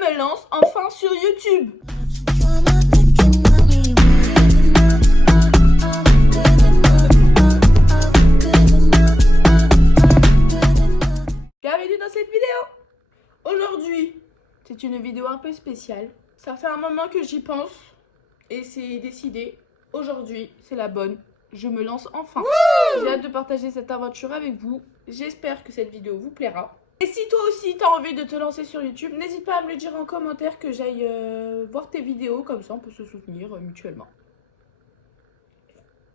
me lance enfin sur YouTube. Bienvenue dans cette vidéo. Aujourd'hui, c'est une vidéo un peu spéciale. Ça fait un moment que j'y pense et c'est décidé. Aujourd'hui, c'est la bonne. Je me lance enfin. J'ai hâte de partager cette aventure avec vous. J'espère que cette vidéo vous plaira. Et si toi aussi t'as envie de te lancer sur YouTube, n'hésite pas à me le dire en commentaire que j'aille voir tes vidéos. Comme ça, on peut se soutenir mutuellement.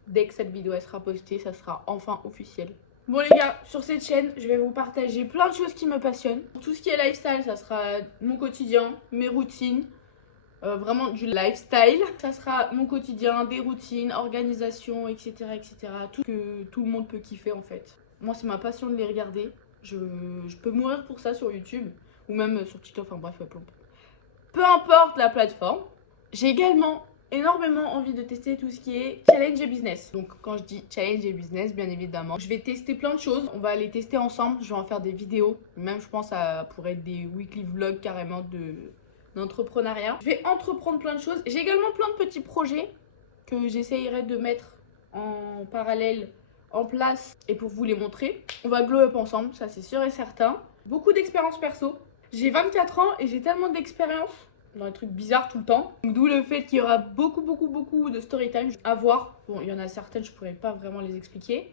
Dès que cette vidéo elle sera postée, ça sera enfin officiel. Bon les gars, sur cette chaîne, je vais vous partager plein de choses qui me passionnent. Pour tout ce qui est lifestyle, ça sera mon quotidien, mes routines. Vraiment du lifestyle. Ça sera mon quotidien, des routines, organisation, etc. etc. Tout que tout le monde peut kiffer en fait. Moi c'est ma passion de les regarder. Je peux mourir pour ça sur YouTube. Ou même sur TikTok, enfin bref, peu importe la plateforme. J'ai également énormément envie de tester tout ce qui est challenge et business. Donc quand je dis challenge et business, bien évidemment, je vais tester plein de choses. On va les tester ensemble. Je vais en faire des vidéos. Même je pense ça pourrait être des weekly vlogs carrément d'entrepreneuriat. Je vais entreprendre plein de choses. J'ai également plein de petits projets que j'essayerai de mettre en parallèle en place et pour vous les montrer. On va glow up ensemble, ça c'est sûr et certain. Beaucoup d'expérience perso. J'ai 24 ans et j'ai tellement d'expérience dans les trucs bizarres tout le temps. D'où le fait qu'il y aura beaucoup de story time à voir. Bon, il y en a certaines, je pourrais pas vraiment les expliquer.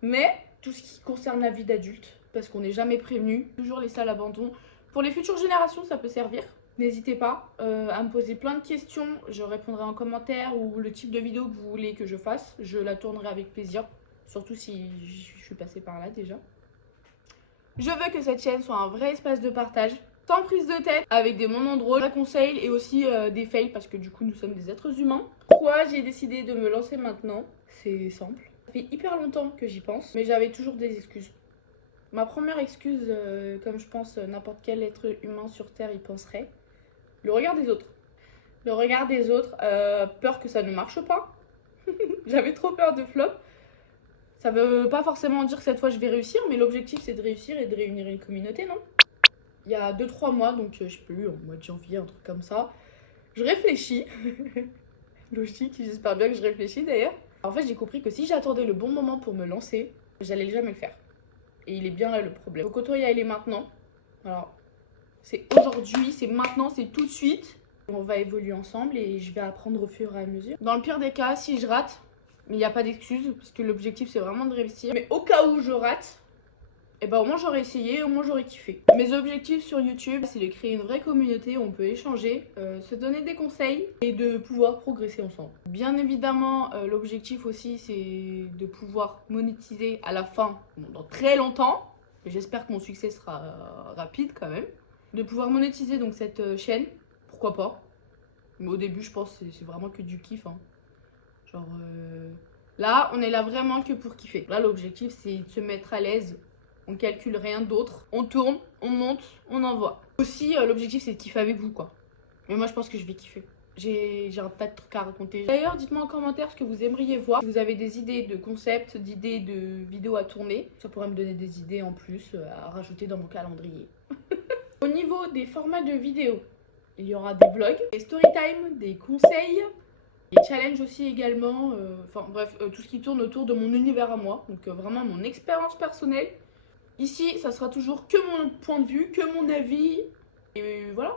Mais tout ce qui concerne la vie d'adulte, parce qu'on n'est jamais prévenu, toujours laisser à l'abandon. Pour les futures générations, ça peut servir. N'hésitez pas à me poser plein de questions. Je répondrai en commentaire ou le type de vidéo que vous voulez que je fasse. Je la tournerai avec plaisir. Surtout si je suis passée par là déjà. Je veux que cette chaîne soit un vrai espace de partage. Sans prise de tête, avec des moments drôles, des conseils et aussi des fails. Parce que du coup, nous sommes des êtres humains. Pourquoi j'ai décidé de me lancer maintenant? C'est simple. Ça fait hyper longtemps que j'y pense. Mais j'avais toujours des excuses. Ma première excuse, comme je pense n'importe quel être humain sur Terre y penserait. Le regard des autres. Le regard des autres, peur que ça ne marche pas. J'avais trop peur de flop. Ça veut pas forcément dire que cette fois je vais réussir, mais l'objectif c'est de réussir et de réunir une communauté, non? Il y a 2-3 mois, donc je sais plus, en mois de janvier, un truc comme ça, je réfléchis. Logique, j'espère bien que je réfléchis d'ailleurs. En fait, j'ai compris que si j'attendais le bon moment pour me lancer, j'allais jamais le faire. Et il est bien là le problème. Donc autant y aller maintenant. Alors, c'est aujourd'hui, c'est maintenant, c'est tout de suite. On va évoluer ensemble et je vais apprendre au fur et à mesure. Dans le pire des cas, si je rate, mais il n'y a pas d'excuse parce que l'objectif c'est vraiment de réussir. Mais au cas où je rate, et ben au moins j'aurais essayé, au moins j'aurais kiffé. Mes objectifs sur YouTube, c'est de créer une vraie communauté où on peut échanger, se donner des conseils et de pouvoir progresser ensemble. Bien évidemment, l'objectif aussi c'est de pouvoir monétiser à la fin, dans très longtemps. J'espère que mon succès sera rapide quand même. De pouvoir monétiser donc cette chaîne, pourquoi pas. Mais au début je pense que c'est vraiment que du kiff. Hein. Genre là, on est là vraiment que pour kiffer. Là, l'objectif, c'est de se mettre à l'aise. On calcule rien d'autre. On tourne, on monte, on envoie. Aussi, l'objectif, c'est de kiffer avec vous, quoi. Mais moi, je pense que je vais kiffer. J'ai un tas de trucs à raconter. D'ailleurs, dites-moi en commentaire ce que vous aimeriez voir. Si vous avez des idées de concepts, d'idées de vidéos à tourner, ça pourrait me donner des idées en plus à rajouter dans mon calendrier. Au niveau des formats de vidéos, il y aura des vlogs, des story time, des conseils, des challenges aussi également, enfin bref, tout ce qui tourne autour de mon univers à moi, donc vraiment mon expérience personnelle. Ici, ça sera toujours que mon point de vue, que mon avis, et voilà.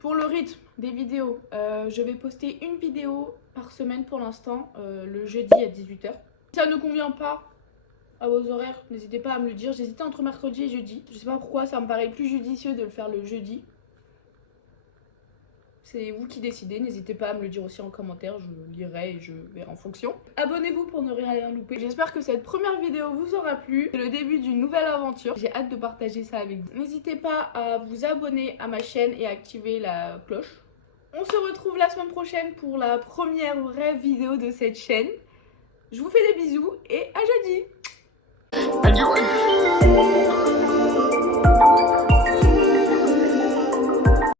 Pour le rythme des vidéos, je vais poster une vidéo par semaine pour l'instant, le jeudi à 18 h. Si ça ne convient pas à vos horaires, n'hésitez pas à me le dire. J'hésitais entre mercredi et jeudi. Je sais pas pourquoi, ça me paraît plus judicieux de le faire le jeudi. C'est vous qui décidez, n'hésitez pas à me le dire aussi en commentaire, je lirai et je verrai en fonction. Abonnez-vous pour ne rien louper. J'espère que cette première vidéo vous aura plu. C'est le début d'une nouvelle aventure. J'ai hâte de partager ça avec vous. N'hésitez pas à vous abonner à ma chaîne et à activer la cloche. On se retrouve la semaine prochaine pour la première vraie vidéo de cette chaîne. Je vous fais des bisous et à jeudi.